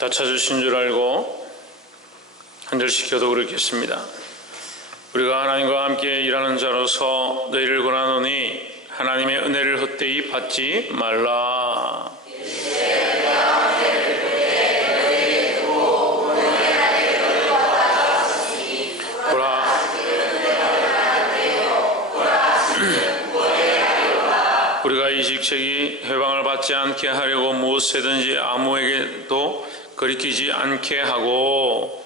다 찾으신 줄 알고 한 절씩 교독하겠습니다. 우리가 하나님과 함께 일하는 자로서 너희를 권하노니 하나님의 은혜를 헛되이 받지 말라. 우리가 이 직책이 회방을 받지 않게 하려고 무엇이든지 아무에게도 거리끼지 않게 하고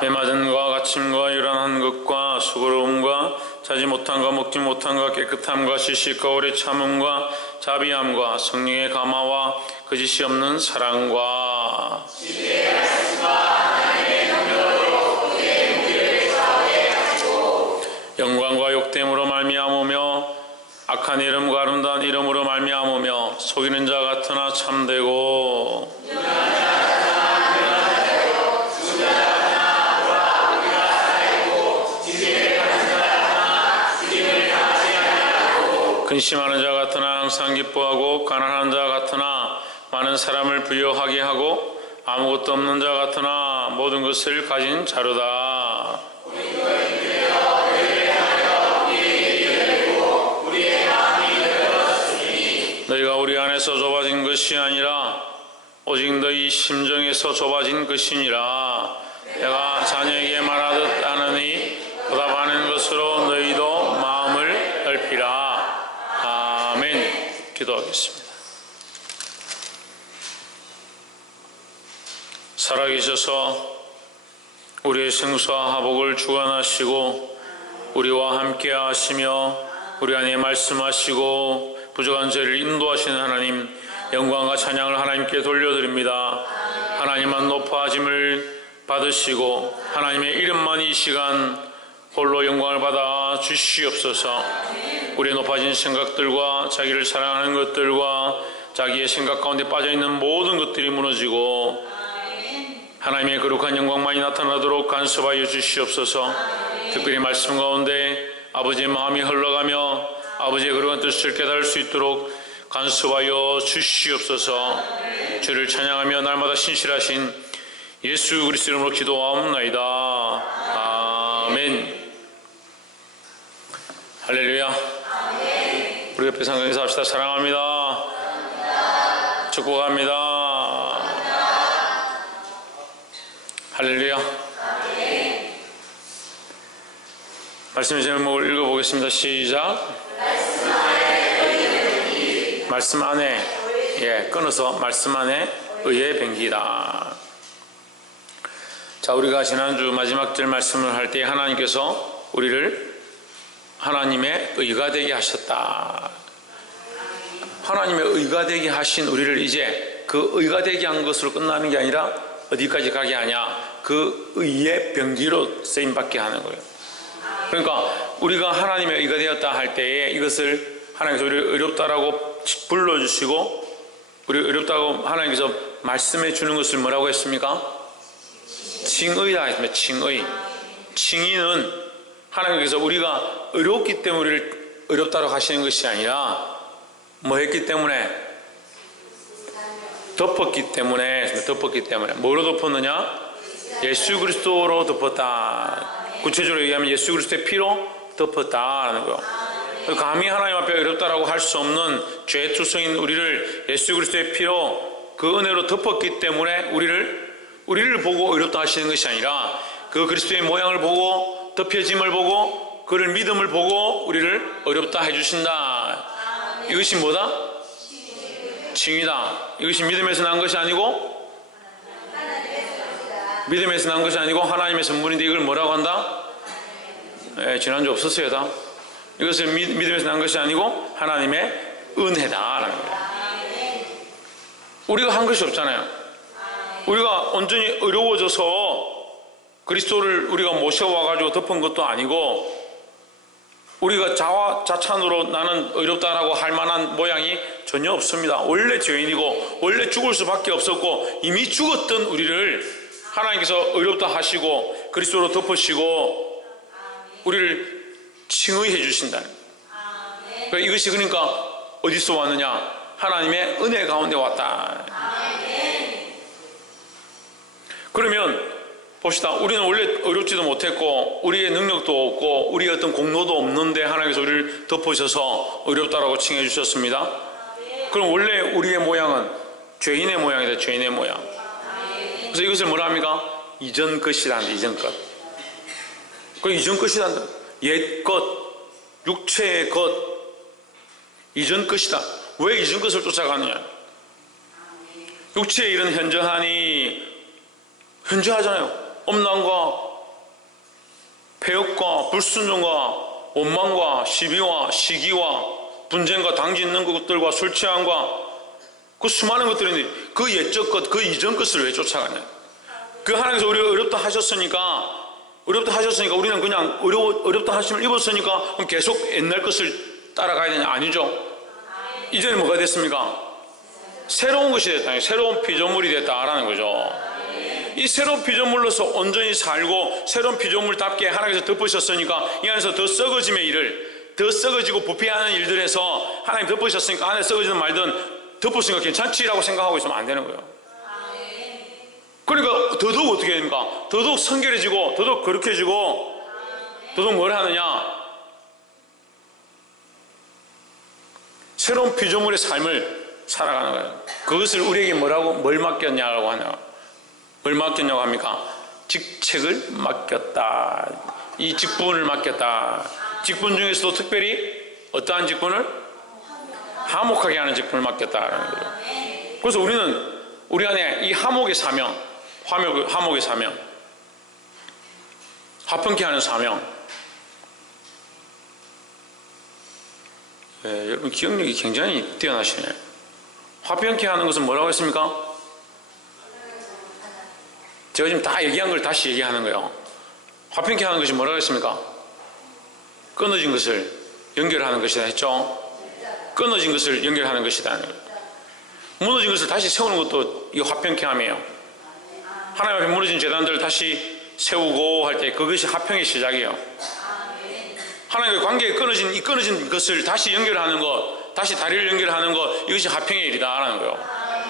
매맞음과 갇힘과 요란한 것과 수고로움과 자지 못함과 먹지 못함과 깨끗함과 지식과 오래 참음과 자비함과 성령의 감화와 거짓이 없는 사랑과 영광과 욕됨으로 말미암으며 악한 이름과 아름다운 이름으로 말미암으며 속이는 자 같으나 참되고 근심하는 자 같으나 항상 기뻐하고 가난한 자 같으나 많은 사람을 부유하게 하고 아무것도 없는 자 같으나 모든 것을 가진 자로다. 너희가 우리 안에서 좁아진 것이 아니라 오직 너희 심정에서 좁아진 것이니라. 내가 자녀에게 말하듯 하느니 보답하는 것으로 너희도 마음을 넓히라. 아멘. 기도하겠습니다. 살아계셔서 우리의 생수와 화복을 주관하시고 우리와 함께 하시며 우리 안에 말씀하시고 부족한 저희를 인도하시는 하나님, 영광과 찬양을 하나님께 돌려드립니다. 하나님만 높아짐을 받으시고 하나님의 이름만 이 시간 홀로 영광을 받아 주시옵소서. 우리의 높아진 생각들과 자기를 사랑하는 것들과 자기의 생각 가운데 빠져있는 모든 것들이 무너지고 하나님의 거룩한 영광만이 나타나도록 간섭하여 주시옵소서. 특별히 말씀 가운데 아버지의 마음이 흘러가며 아버지의 거룩한 뜻을 깨달을 수 있도록 간섭하여 주시옵소서. 주를 찬양하며 날마다 신실하신 예수 그리스도 이름으로 기도하옵나이다. 아멘. 할렐루야. 우리 옆에 상관 인사합시다. 사랑합니다. 축복합니다. 할렐루야. 말씀의 제목을 읽어보겠습니다. 시작. 말씀 안에 끊어서 말씀 안에 의의 병기다. 자, 우리가 지난주 마지막 절 말씀을 할 때 하나님께서 우리를 하나님의 의가 되게 하셨다. 하나님의 의가 되게 하신 우리를 이제 그 의가 되게 한 것으로 끝나는 게 아니라 어디까지 가게 하냐? 그 의의 병기로 쓰임받게 하는 거예요. 그러니까 우리가 하나님의 의가 되었다 할 때에 이것을 하나님께서 우리를 의롭다라고 불러주시고 우리 의롭다고 하나님께서 말씀해 주는 것을 뭐라고 했습니까? 칭의다 했습니다. 칭의. 칭의는 하나님께서 우리가 의롭기 때문에 우리를 의롭다고 하시는 것이 아니라 뭐 했기 때문에? 덮었기 때문에. 뭐로 덮었느냐? 예수 그리스도로 덮었다. 구체적으로 얘기하면 예수 그리스도의 피로 덮었다라는 거예요. 감히 하나님 앞에 의롭다라고 할 수 없는 죄투성인 우리를 예수 그리스도의 피로 그 은혜로 덮었기 때문에 우리를 보고 의롭다 하시는 것이 아니라 그 그리스도의 모양을 보고 덮여짐을 보고 그를 믿음을 보고 우리를 의롭다 해주신다. 이것이 뭐다? 칭의다. 이것이 믿음에서 난 것이 아니고 하나님의 선물인데 이걸 뭐라고 한다? 지난주 없었어요. 다. 이것을 믿음에서 난 것이 아니고 하나님의 은혜다라는 거예요. 우리가 한 것이 없잖아요. 우리가 온전히 의로워져서 그리스도를 우리가 모셔와가지고 덮은 것도 아니고 우리가 자찬으로 나는 의롭다라고 할 만한 모양이 전혀 없습니다. 원래 죄인이고 원래 죽을 수밖에 없었고 이미 죽었던 우리를 하나님께서 의롭다 하시고 그리스도로 덮으시고 우리를 칭의해 주신다. 그러니까 이것이 그러니까 어디서 왔느냐? 하나님의 은혜 가운데 왔다. 그러면 봅시다. 우리는 원래 어렵지도 못했고 우리의 능력도 없고 우리의 어떤 공로도 없는데 하나님께서 우리를 덮으셔서 어렵다라고 칭해 주셨습니다. 그럼 원래 우리의 모양은 죄인의 모양이다. 죄인의 모양. 그래서 이것을 뭐라 합니까? 이전 것이란다. 이전 것. 그 이전 것이란다. 옛 것, 육체의 것, 이전 것이다. 왜 이전 것을 쫓아가느냐? 육체의 일은 현저하잖아요. 엄난과 폐역과 불순종과 원망과 시비와 시기와 분쟁과 당지 있는 것들과 술 취함과 그 수많은 것들인데 그 옛적 것, 그 이전 것을 왜 쫓아가냐? 그 하나님께서 우리가 어렵다 하셨으니까 우리는 그냥 어렵다 하심을 입었으니까 그럼 계속 옛날 것을 따라가야 되냐? 아니죠. 이전에 뭐가 됐습니까? 새로운 것이 됐다. 새로운 피조물이 됐다라는 거죠. 이 새로운 피조물로서 온전히 살고 새로운 피조물답게 하나님께서 덮으셨으니까 이 안에서 더 썩어짐의 일을, 더 썩어지고 부패하는 일들에서 하나님 덮으셨으니까 안에 썩어지든 말든 덮었으니까 괜찮지라고 생각하고 있으면 안 되는 거예요. 그러니까 더더욱 어떻게 됩니까? 더더욱 성결해지고 더더욱 거룩해지고 더더욱 뭘 하느냐? 새로운 피조물의 삶을 살아가는 거예요. 그것을 우리에게 뭘 맡겼냐고 하냐? 뭘 맡겼냐고 합니까? 직책을 맡겼다. 이 직분을 맡겼다. 직분 중에서도 특별히 어떠한 직분을? 화목하게 하는 직분을 맡겼다라는 거죠. 그래서 우리 안에 이 화목의 사명, 화목의 사명, 화평케 하는 사명. 네, 여러분 기억력이 굉장히 뛰어나시네요. 화평케 하는 것은 뭐라고 했습니까? 제가 지금 다 얘기한 걸 다시 얘기하는 거예요. 화평케 하는 것이 뭐라고 했습니까? 끊어진 것을 연결하는 것이다 했죠? 끊어진 것을 연결하는 것이다. 무너진 것을 다시 세우는 것도 이 화평케 함이에요. 하나님 앞에 무너진 재단들을 다시 세우고 할 때 그것이 화평의 시작이에요. 하나님의 관계에 끊어진 것을 다시 연결하는 것, 다시 다리를 연결하는 것, 이것이 화평의 일이다라는 거예요.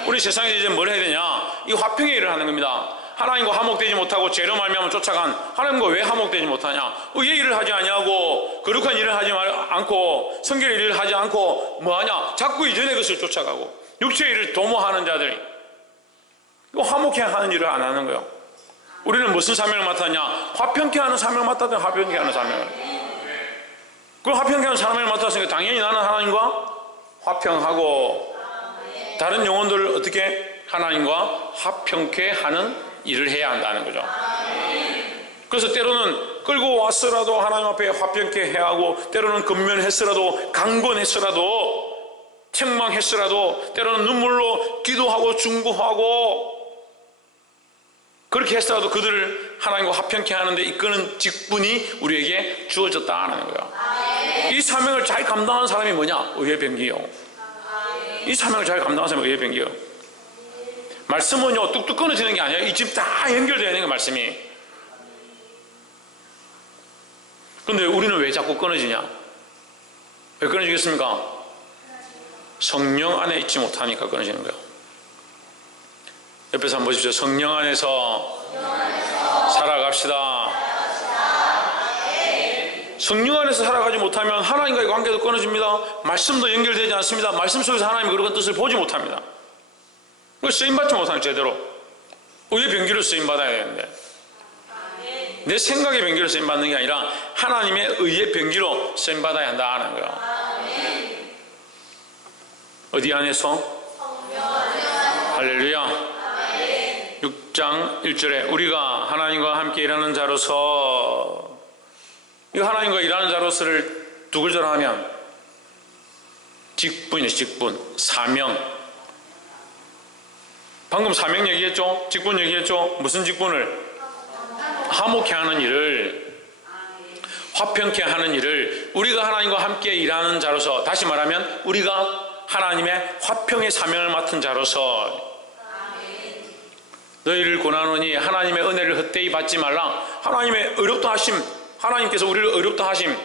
우리 세상에 이제 뭘 해야 되냐? 이 화평의 일을 하는 겁니다. 하나님과 화목되지 못하고 죄로 말미암아 쫓아간 하나님과 왜 화목되지 못하냐? 의의 일을 하지 아니하고 거룩한 일을 하지 않고 성결의 일을 하지 않고 뭐하냐? 자꾸 이전의 것을 쫓아가고 육체의 일을 도모하는 자들이 화목케 하는 일을 안 하는 거예요. 우리는 무슨 사명을 맡았냐? 화평케 하는 사명을 맡았던 화평케 하는 사명을. 그럼 화평케 하는 사명을 맡았으니까 당연히 나는 하나님과 화평하고 다른 영혼들을 어떻게 하나님과 화평케 하는 일을 해야 한다는 거죠. 그래서 때로는 끌고 왔으라도 하나님 앞에 화평케 해야 하고 때로는 근면했으라도 강권했으라도 책망했으라도 때로는 눈물로 기도하고 중보하고 그렇게 했으라도 그들을 하나님과 화평케 하는데 이끄는 직분이 우리에게 주어졌다는 거예요. 이 사명을 잘 감당하는 사람이 뭐냐? 의의 병기요. 이 사명을 잘 감당하는 사람이 의의 병기요. 말씀은요 뚝뚝 끊어지는 게 아니에요. 이 집 다 연결되어 있는 거 말씀이. 그런데 우리는 왜 자꾸 끊어지냐? 왜 끊어지겠습니까? 성령 안에 있지 못하니까 끊어지는 거예요. 옆에서 한번 보십시오. 성령 안에서 살아갑시다. 성령 안에서 살아가지 못하면 하나님과의 관계도 끊어집니다. 말씀도 연결되지 않습니다. 말씀 속에서 하나님의 그런 뜻을 보지 못합니다. 쓰임받지 못하는 제대로 의의 병기로 쓰임받아야 되는데 내 생각의 병기로 쓰임받는 게 아니라 하나님의 의의 병기로 쓰임받아야 한다는 거예요. 어디 안에서? 할렐루야. 6장 1절에 우리가 하나님과 함께 일하는 자로서, 이 하나님과 일하는 자로서를 두 글자로 하면 직분이에요. 직분, 사명. 방금 사명 얘기했죠? 직분 얘기했죠? 무슨 직분을? 화목케 하는 일을, 화평케 하는 일을 우리가 하나님과 함께 일하는 자로서, 다시 말하면 우리가 하나님의 화평의 사명을 맡은 자로서 너희를 권하노니 하나님의 은혜를 헛되이 받지 말라. 하나님의 어렵다 하심, 하나님께서 우리를 어렵다 하심,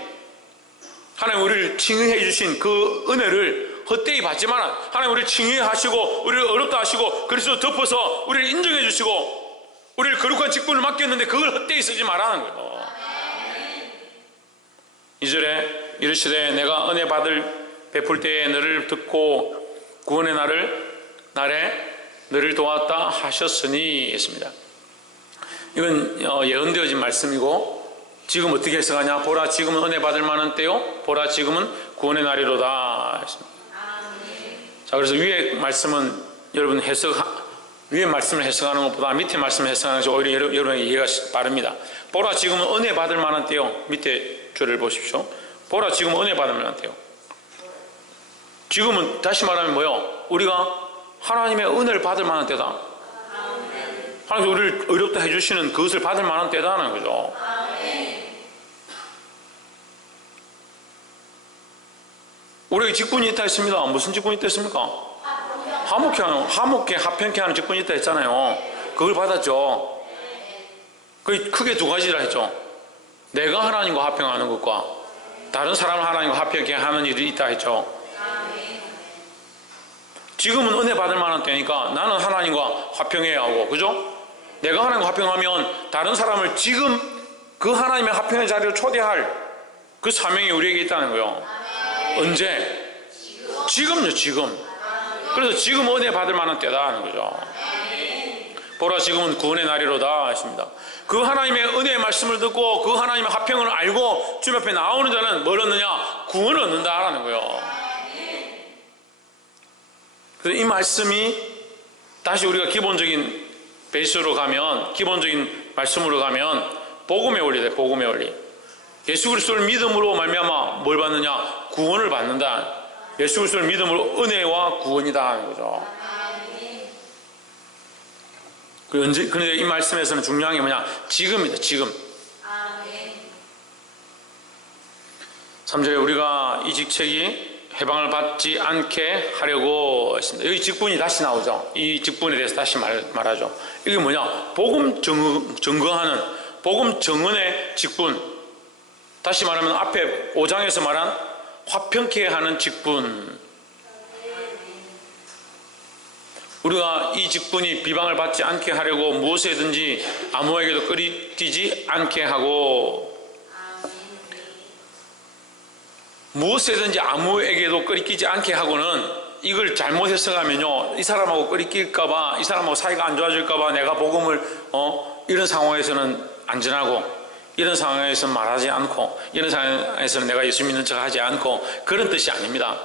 하나님 우리를 칭의해 주신 그 은혜를 헛되이 받지 마라. 하나님 우리를 칭의하시고 우리를 어렵다 하시고 그리스도 덮어서 우리를 인정해 주시고 우리를 거룩한 직분을 맡겼는데 그걸 헛되이 쓰지 말라는 거예요. 2절에 이르시되 내가 은혜 받을 베풀 때에 너를 듣고 구원의 날에 너를 도왔다 하셨으니 했습니다. 이건 예언되어진 말씀이고 지금 어떻게 해석하냐? 보라 지금은 은혜 받을 만한 때요 보라 지금은 구원의 날이로다 했습니다. 자, 그래서 위에 말씀은 여러분 위에 말씀을 해석하는 것보다 밑에 말씀을 해석하는 것이 오히려 여러분의 이해가 빠릅니다. 보라 지금은 은혜 받을 만한 때요. 밑에 줄을 보십시오. 보라 지금은 은혜 받을 만한 때요. 지금은 다시 말하면 뭐요? 우리가 하나님의 은혜를 받을 만한 때다. 하나님 우리를 어렵다 해주시는 그것을 받을 만한 때다는 거죠. 우리에게 직분이 있다 했습니다. 무슨 직분이 있다 했습니까? 화목해 합평케 하는 직분이 있다 했잖아요. 그걸 받았죠. 그 크게 두 가지라 했죠. 내가 하나님과 화평하는 것과 다른 사람을 하나님과 화평케 하는 일이 있다 했죠. 지금은 은혜 받을 만한 때니까 나는 하나님과 화평해야 하고, 그죠? 내가 하나님과 화평하면 다른 사람을 지금 그 하나님의 화평의 자리로 초대할 그 사명이 우리에게 있다는 거예요. 언제? 지금요, 지금. 그래서 지금 은혜 받을 만한 때다 하는 거죠. 보라 지금은 구원의 날이로다 했습니다. 그 하나님의 은혜의 말씀을 듣고 그 하나님의 화평을 알고 주님 앞에 나오는 자는 뭘 얻느냐? 구원을 얻는다라는 거예요. 그래서 이 말씀이 다시 우리가 기본적인 베이스로 가면, 기본적인 말씀으로 가면 복음의 원리다. 복음의 원리. 예수 그리스도를 믿음으로 말미암아 뭘 받느냐? 구원을 받는다. 예수 그리스도를 믿음으로 은혜와 구원이다 하는 거죠. 그런데 이 말씀에서는 중요한 게 뭐냐? 지금이다. 지금. 3절에 우리가 이 직책이 해방을 받지 않게 하려고 했습니다. 여기 직분이 다시 나오죠. 이 직분에 대해서 다시 말하죠. 이게 뭐냐? 복음 증거하는 복음 증언의 직분. 다시 말하면 앞에 5장에서 말한 화평케 하는 직분. 우리가 이 직분이 비방을 받지 않게 하려고 무엇에든지 아무에게도 끓이끼지 않게 하고, 무엇에든지 아무에게도 끓이끼지 않게 하고는 이걸 잘못 해석하면요, 이 사람하고 끓이낄까봐, 이 사람하고 사이가 안 좋아질까봐 내가 복음을 이런 상황에서는 안전하고, 이런 상황에서는 말하지 않고, 이런 상황에서는 내가 예수 믿는 척 하지 않고, 그런 뜻이 아닙니다.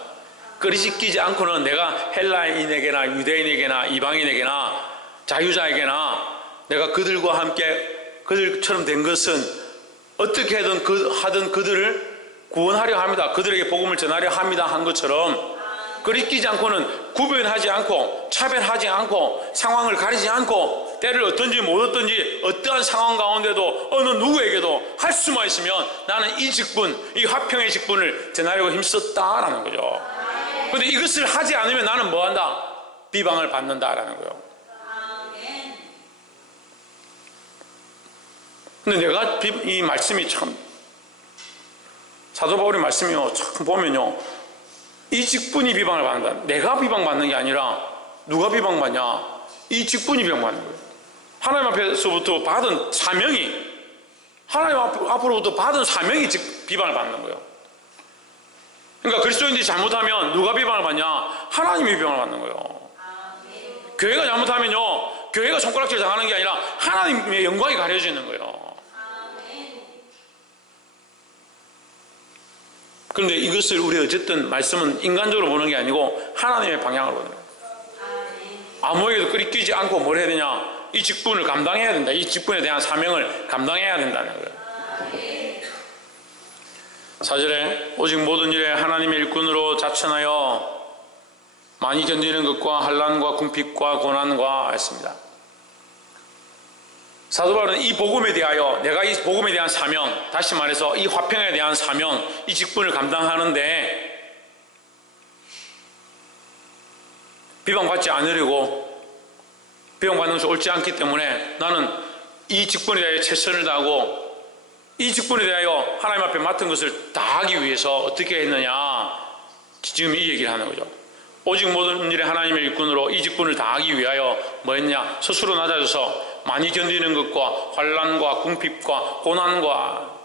끓이끼지 않고는 내가 헬라인에게나 유대인에게나 이방인에게나 자유자에게나 내가 그들과 함께 그들처럼 된 것은 어떻게든 하든 그들을 구원하려 합니다. 그들에게 복음을 전하려 합니다 한 것처럼, 끓이끼지 않고는 구별하지 않고 차별하지 않고 상황을 가리지 않고 때를 어떤지 못 어떤지 어떠한 상황 가운데도 어느 누구에게도 할 수만 있으면 나는 이 직분, 이 화평의 직분을 전하려고 힘썼다라는 거죠. 그런데 이것을 하지 않으면 나는 뭐한다? 비방을 받는다라는 거예요. 근데 내가 이 말씀이 참, 사도 바울의 말씀이요, 참 보면요, 이 직분이 비방을 받는다. 내가 비방받는 게 아니라 누가 비방받냐? 이 직분이 비방받는 거예요. 하나님 앞에서부터 받은 사명이, 하나님 앞으로부터 받은 사명이 비방을 받는 거예요. 그러니까 그리스도인들이 잘못하면 누가 비방을 받냐? 하나님이 비방을 받는 거예요. 교회가 잘못하면요, 교회가 손가락질 당하는 게 아니라 하나님의 영광이 가려지는 거예요. 그런데 이것을 우리 어쨌든 말씀은 인간적으로 보는 게 아니고 하나님의 방향으로 보는 거예요. 아무에게도 끓이끼지 않고 뭘 해야 되냐? 이 직분을 감당해야 된다. 이 직분에 대한 사명을 감당해야 된다는 거예요. 4절에 오직 모든 일에 하나님의 일꾼으로 자천하여 많이 견디는 것과 환난과 궁핍과 고난과 했습니다. 사도 바울은 이 복음에 대하여, 내가 이 복음에 대한 사명, 다시 말해서 이 화평에 대한 사명, 이 직분을 감당하는데 비방받지 않으려고, 비방받는 것이 옳지 않기 때문에 나는 이 직분에 대해 최선을 다하고 이 직분에 대하여 하나님 앞에 맡은 것을 다하기 위해서 어떻게 했느냐, 지금 이 얘기를 하는 거죠. 오직 모든 일에 하나님의 일꾼으로 이 직분을 다하기 위하여 뭐 했냐, 스스로 낮아져서 많이 견디는 것과 환난과 궁핍과 고난과,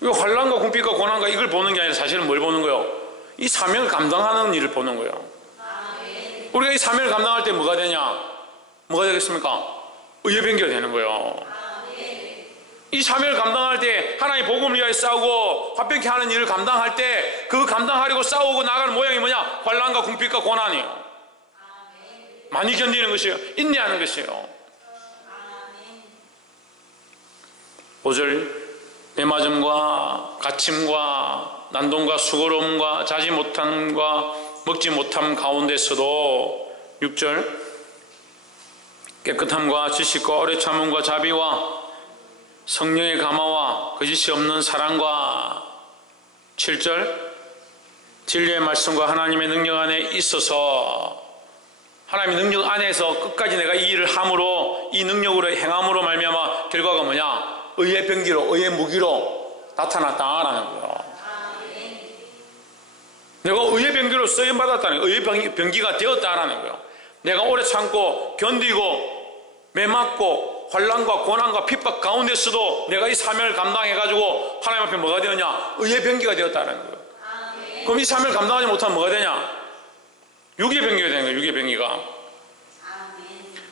이 환난과 궁핍과 고난과 이걸 보는 게 아니라 사실은 뭘 보는 거예요? 이 사명을 감당하는 일을 보는 거예요. 우리가 이 사명을 감당할 때 뭐가 되냐? 뭐가 되겠습니까? 의예병기가 되는 거예요. 이 사명을 감당할 때 하나님 복음을 위하여 싸우고 화평케 하는 일을 감당할 때 그 감당하려고 싸우고 나가는 모양이 뭐냐? 환난과 궁핍과 고난이에요. 많이 견디는 것이에요. 인내하는 것이에요. 5절, 매맞음과 갇힘과 난동과 수고로움과 자지 못함과 먹지 못함 가운데서도 6절, 깨끗함과 지식과 오래 참음과 자비와 성령의 감화와 거짓이 없는 사랑과 7절, 진리의 말씀과 하나님의 능력 안에 있어서, 하나님의 능력 안에서 끝까지 내가 이 일을 함으로, 이 능력으로 행함으로 말미암아 결과가 뭐냐? 의의 병기로, 의의 무기로 나타났다라는 거예요. 내가 의의 병기로 쓰임받았다는 거예요. 의의 병기가 되었다라는 거예요. 내가 오래 참고 견디고 매맞고 환난과 고난과 핍박 가운데서도 내가 이 사명을 감당해가지고 하나님 앞에 뭐가 되었냐? 의의 병기가 되었다는 거예요. 그럼 이 사명을 감당하지 못하면 뭐가 되냐? 육의 병기가 되는 거예요. 육의 병기가.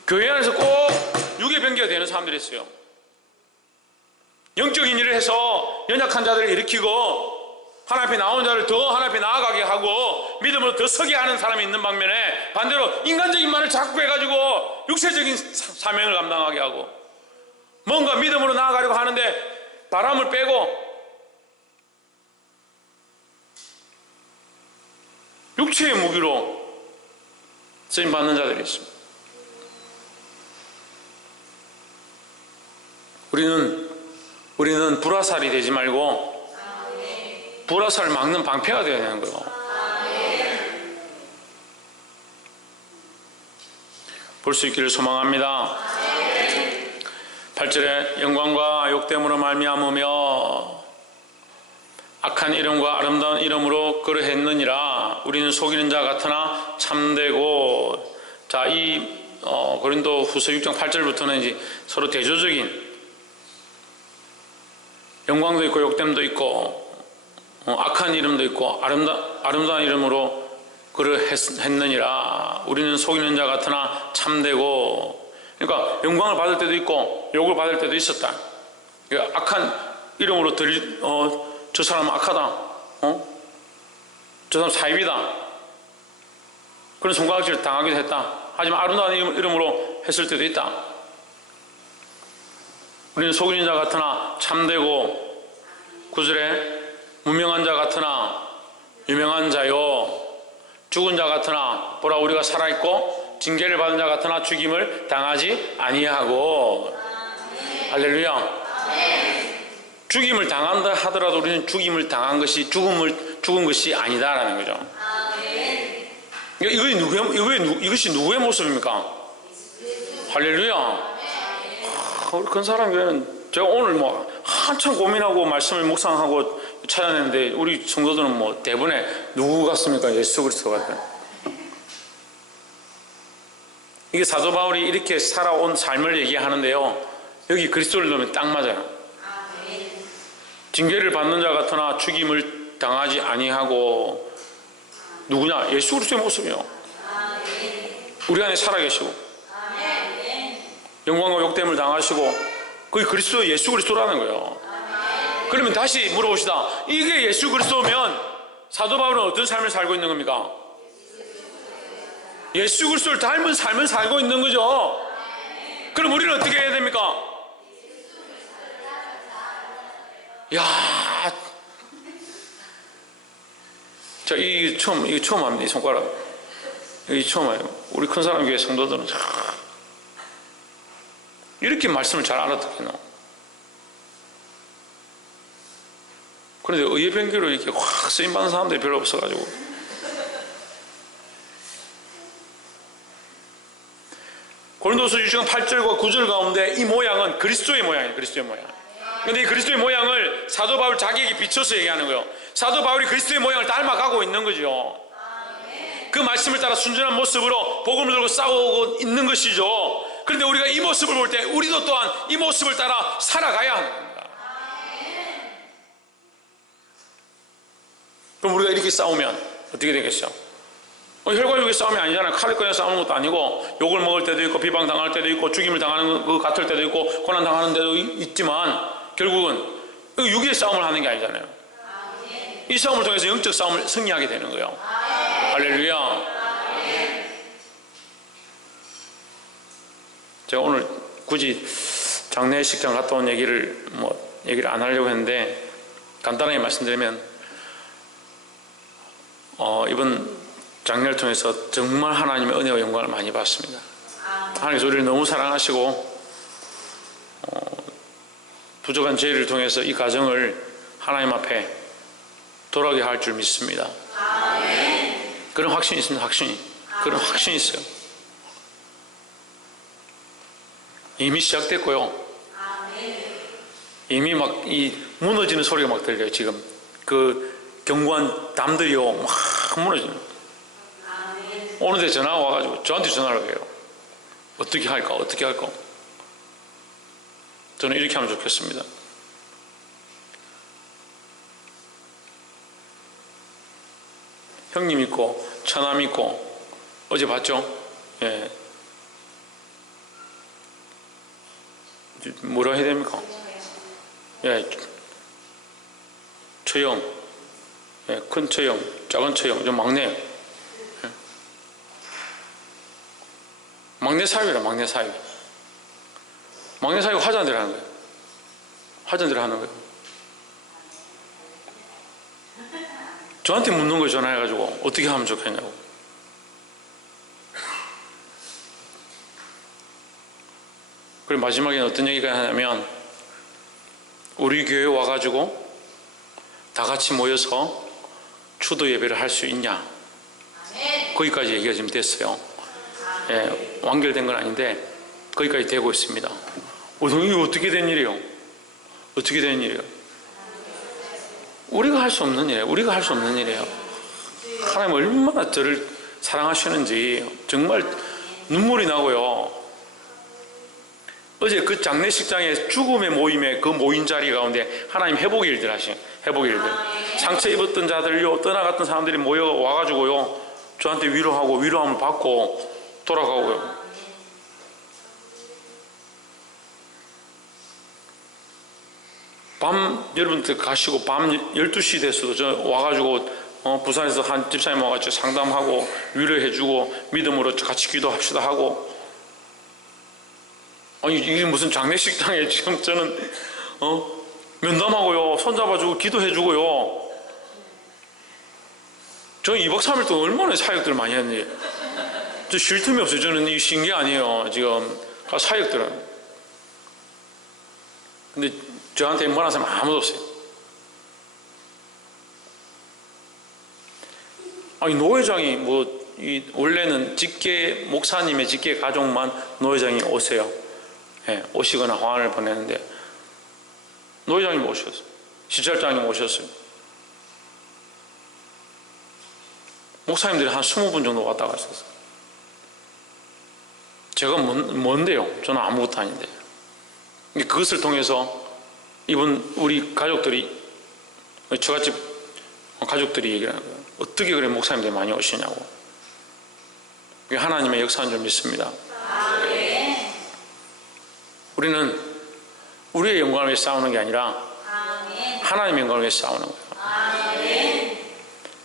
교회 안에서 꼭 육의 병기가 되는 사람들이 있어요. 영적인 일을 해서 연약한 자들을 일으키고 하나님 앞에 나온 자를 더 하나님 앞에 나아가게 하고 믿음으로 더 서게 하는 사람이 있는 반면에, 반대로 인간적인 말을 자꾸 해가지고 육체적인 사명을 감당하게 하고 뭔가 믿음으로 나아가려고 하는데 바람을 빼고 육체의 무기로 쓰임받는 자들이 있습니다. 우리는 불화살이 되지 말고 불화살을 막는 방패가 되어야 되는 거예요. 볼 수 있기를 소망합니다. 8절에 영광과 욕됨으로 말미암으며 악한 이름과 아름다운 이름으로 그러했느니라. 우리는 속이는 자 같으나 참되고. 자, 이 고린도 후서 6장 8절부터는 이제 서로 대조적인, 영광도 있고 욕됨도 있고 악한 이름도 있고 아름다운 이름으로 그러했느니라. 우리는 속이는 자 같으나 참되고. 그러니까 영광을 받을 때도 있고 욕을 받을 때도 있었다. 그러니까 악한 이름으로 저 사람은 악하다, 저 사람 사입이다, 그런 손가락질을 당하기도 했다. 하지만 아름다운 이름으로 했을 때도 있다. 우리는 속이는 자 같으나 참되고. 9절에 무명한 자 같으나 유명한 자요, 죽은 자 같으나 보라 우리가 살아있고 징계를 받은 자 같으나 죽임을 당하지 아니하고. 할렐루야. 죽임을 당한다 하더라도 우리는 죽임을 당한 것이 죽은 것이 아니다라는 거죠. 이것이 누구의 모습입니까? 할렐루야. 우리 큰 사람 교회는 제가 오늘 한참 고민하고 말씀을 묵상하고 찾아냈는데 우리 성도들은 대부분에 누구 같습니까? 예수 그리스도 같아요. 이게 사도 바울이 이렇게 살아온 삶을 얘기하는데요, 여기 그리스도를 넣으면 딱 맞아요. 징계를 받는 자 같으나 죽임을 당하지 아니하고. 누구냐? 예수 그리스도의 모습이요. 우리 안에 살아계시고 영광과 욕됨을 당하시고, 그게 그리스도, 예수 그리스도라는 거예요. 그러면 다시 물어봅시다. 이게 예수 그리스도면 사도 바울은 어떤 삶을 살고 있는 겁니까? 예수 그리스도를 닮은 삶을 살고 있는 거죠. 그럼 우리는 어떻게 해야 됩니까? 야, 자, 이게 처음 합니다. 이 손가락. 이게 처음 해요. 우리 큰 사람 교회 성도들은 이렇게 말씀을 잘 알아듣겠노. 그런데 의의 변기로 이렇게 확 쓰임받는 사람들이 별로 없어가지고. 고린도서 6장 8절과 9절 가운데 이 모양은 그리스도의 모양이에요. 그리스도의 모양. 근데 이 그리스도의 모양을 사도 바울 자기에게 비춰서 얘기하는 거예요. 사도 바울이 그리스도의 모양을 닮아가고 있는 거죠. 그 말씀을 따라 순전한 모습으로 복음을 들고 싸우고 있는 것이죠. 그런데 우리가 이 모습을 볼 때 우리도 또한 이 모습을 따라 살아가야 하는 겁니다. 그럼 우리가 이렇게 싸우면 어떻게 되겠어요? 혈과육의 싸움이 아니잖아요. 칼을 꺼내 싸우는 것도 아니고 욕을 먹을 때도 있고 비방당할 때도 있고 죽임을 당하는 것 같을 때도 있고 고난당하는 데도 있지만 결국은 육의 싸움을 하는 게 아니잖아요. 이 싸움을 통해서 영적 싸움을 승리하게 되는 거예요. 할렐루야. 제가 오늘 굳이 장례식장 갔다 온 얘기를 안 하려고 했는데 간단하게 말씀드리면 이번 장례를 통해서 정말 하나님의 은혜와 영광을 많이 받습니다. 하나님께서 우리를 너무 사랑하시고 부족한 죄를 통해서 이 가정을 하나님 앞에 돌아가게 할 줄 믿습니다. 그런 확신이 있습니다. 그런 확신이 있어요. 이미 시작됐고요. 이미 막 이 무너지는 소리가 막 들려요. 지금 그 견고한 담들이요 막 무너지는. 오는데 전화가 와가지고 저한테 전화를 해요. 어떻게 할까? 저는 이렇게 하면 좋겠습니다. 형님 있고 처남 있고 어제 봤죠? 예. 뭐라 해야 됩니까? 예. 처형, 예. 큰 처형, 작은 처형, 저 막내. 예. 막내 사위라 막내 사위. 막내 사위가 화장대를 하는 거예요. 화장대를 하는 거예요. 저한테 묻는 거예요. 전화해가지고 어떻게 하면 좋겠냐고. 그리고 마지막에는 어떤 얘기가 하냐면 우리 교회에 와가지고 다 같이 모여서 추도 예배를 할 수 있냐. 거기까지 얘기가 지금 됐어요. 예, 완결된 건 아닌데 거기까지 되고 있습니다. 이게 어떻게 된 일이에요? 어떻게 된 일이에요? 우리가 할 수 없는 일이에요. 하나님 얼마나 저를 사랑하시는지 정말 눈물이 나고요. 어제 그 장례식장에 죽음의 모임에 그 모인 자리 가운데 하나님 회복의 일들 하시요. 회복의 일들. 상처 입었던 자들요, 떠나갔던 사람들이 모여 와가지고요, 저한테 위로하고 위로함을 받고 돌아가고요. 밤 여러분들 가시고 밤 12시 됐어도 저 와가지고 부산에서 한 집사님 와가지고 상담하고 위로해주고 믿음으로 같이 기도합시다 하고. 아니 이게 무슨 장례식장에 지금 저는 면담하고요, 손잡아주고 기도해주고요. 저는 2박 3일 동안 얼마나 사역들을 많이 했는지 저 쉴 틈이 없어요. 저는 이 쉰 게 아니에요. 지금 사역들은. 근데 저한테 뭐라는 사람 아무도 없어요. 아니 노회장이 원래는 직계 목사님의 직계 가족만 노회장이 오세요. 예, 오시거나 화환을 보내는데 노회장님 오셨어요. 시찰장님 오셨어요. 목사님들이 한 20분 정도 왔다 갔었어요. 제가 뭔데요? 저는 아무것도 아닌데. 그것을 통해서 우리 가족들이, 저같이 가족들이 얘기를 하는 거예요. 어떻게 그래 목사님들이 많이 오시냐고. 그게 하나님의 역사인 줄 믿습니다. 우리는 우리의 영광을 위해 싸우는 게 아니라 하나님의 영광을 위해 싸우는 거예요.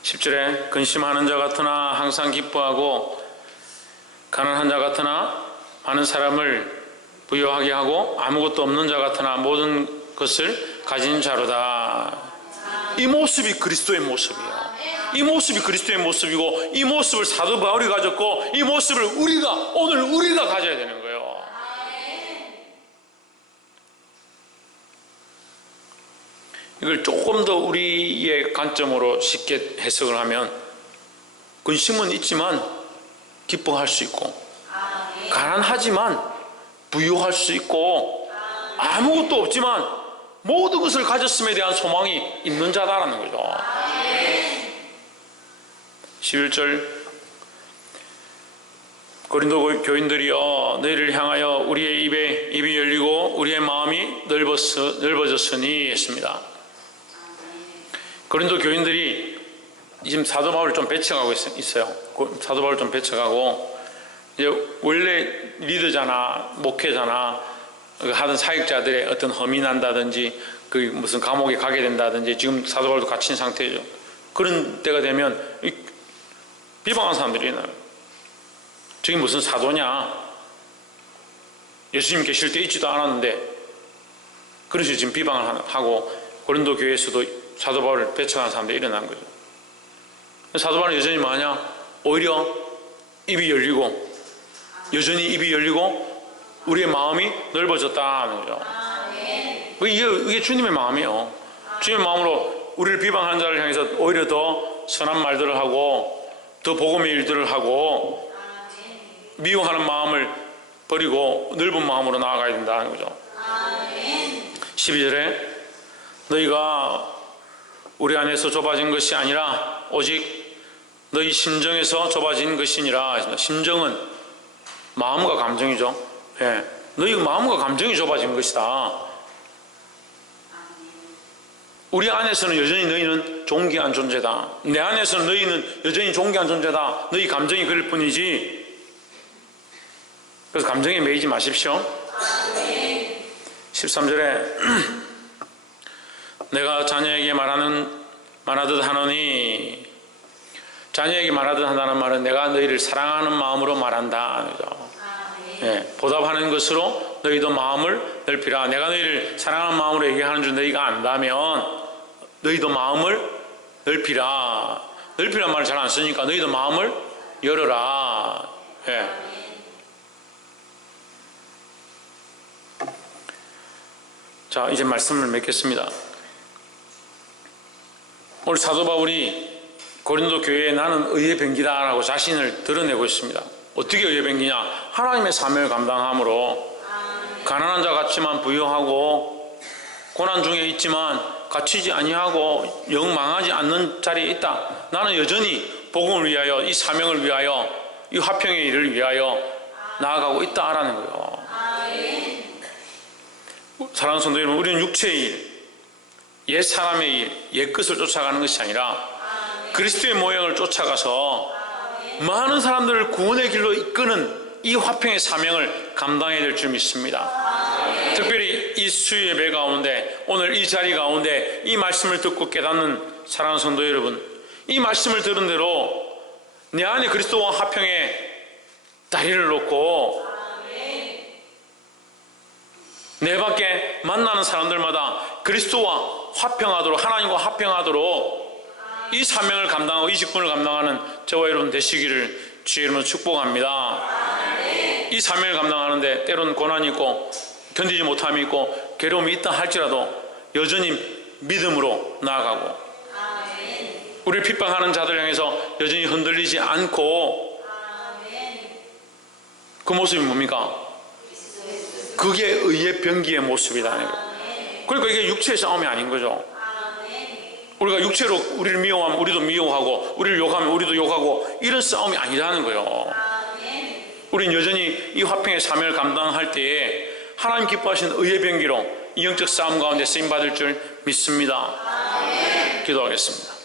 10절에 근심하는 자 같으나 항상 기뻐하고 가난한 자 같으나 많은 사람을 부유하게 하고 아무것도 없는 자 같으나 모든 것을 가진 자로다. 이 모습이 그리스도의 모습이에요. 이 모습이 그리스도의 모습이고 이 모습을 사도 바울이 가졌고 이 모습을 오늘 우리가 가져야 되는 거예요. 이걸 조금 더 우리의 관점으로 쉽게 해석을 하면 근심은 있지만 기뻐할 수 있고 가난하지만 부유할 수 있고 아무것도 없지만 모든 것을 가졌음에 대한 소망이 있는 자다라는 거죠. 11절 고린도 교인들이여 너희를 향하여 우리의 입이 열리고 우리의 마음이 넓어졌으니 했습니다. 고린도 교인들이 지금 사도 바울을 좀 배척하고 있어요. 사도 바울을 좀 배척하고 이제 원래 리더잖아, 목회잖아, 하던 사역자들의 어떤 험이 난다든지 그 무슨 감옥에 가게 된다든지 지금 사도 바울도 갇힌 상태죠. 그런 때가 되면 비방하는 사람들이 있나요? 저기 무슨 사도냐? 예수님 계실 때 있지도 않았는데. 그래서 지금 비방을 하고 고린도 교회에서도 사도 바울을 배척하는 사람들이 일어난 거죠. 사도 바울은 여전히 뭐하냐? 오히려 입이 열리고 여전히 입이 열리고 우리의 마음이 넓어졌다는 거죠. 이게 주님의 마음이에요. 주님의 마음으로 우리를 비방하는 자를 향해서 오히려 더 선한 말들을 하고 더 복음의 일들을 하고 미워하는 마음을 버리고 넓은 마음으로 나아가야 된다는 거죠. 12절에 너희가 우리 안에서 좁아진 것이 아니라 오직 너희 심정에서 좁아진 것이니라. 심정은 마음과 감정이죠. 예. 너희 마음과 감정이 좁아진 것이다. 우리 안에서는 여전히 너희는 존귀한 존재다. 내 안에서는 너희는 여전히 존귀한 존재다. 너희 감정이 그럴 뿐이지. 그래서 감정에 매이지 마십시오. 13절에 내가 자녀에게 말하듯 하노니, 자녀에게 말하듯 한다는 말은 내가 너희를 사랑하는 마음으로 말한다. 네, 보답하는 것으로 너희도 마음을 넓히라. 내가 너희를 사랑하는 마음으로 얘기하는 줄 너희가 안다면 너희도 마음을 넓히라. 넓히란 말을 잘 안 쓰니까 너희도 마음을 열어라. 네. 자, 이제 말씀을 맺겠습니다. 오늘 사도 바울이 고린도 교회에 나는 의의 병기다라고 자신을 드러내고 있습니다. 어떻게 의의 병기냐? 하나님의 사명을 감당함으로 가난한 자 같지만 부유하고 고난 중에 있지만 갇히지 아니하고 영 망하지 않는 자리에 있다. 나는 여전히 복음을 위하여, 이 사명을 위하여, 이 화평의 일을 위하여 나아가고 있다라는 거예요. 사랑하는 성도 여러분, 우리는 육체의 일, 옛 사람의 일, 옛 것을 쫓아가는 것이 아니라 그리스도의 모양을 쫓아가서 많은 사람들을 구원의 길로 이끄는 이 화평의 사명을 감당해야 될 줄 믿습니다. 특별히 이 수요 예배 가운데, 오늘 이 자리 가운데 이 말씀을 듣고 깨닫는 사랑하는 성도 여러분, 이 말씀을 들은 대로 내 안에 그리스도와 화평의 다리를 놓고 내 밖에 만나는 사람들마다 그리스도와 화평하도록, 하나님과 화평하도록 이 사명을 감당하고 이 직분을 감당하는 저와 여러분 되시기를 주의 이름으로 축복합니다. 이 사명을 감당하는데 때로는 고난이 있고 견디지 못함이 있고 괴로움이 있다 할지라도 여전히 믿음으로 나아가고 우리를 핍박하는 자들 향해서 여전히 흔들리지 않고 그 모습이 뭡니까? 그게 의의 병기의 모습이라는 거예요. 그러니까 이게 육체의 싸움이 아닌 거죠. 우리가 육체로 우리를 미워하면 우리도 미워하고 우리를 욕하면 우리도 욕하고 이런 싸움이 아니라는 거예요. 우리는 여전히 이 화평의 사명을 감당할 때에 하나님 기뻐하시는 의의 병기로 이 영적 싸움 가운데 쓰임받을 줄 믿습니다. 기도하겠습니다.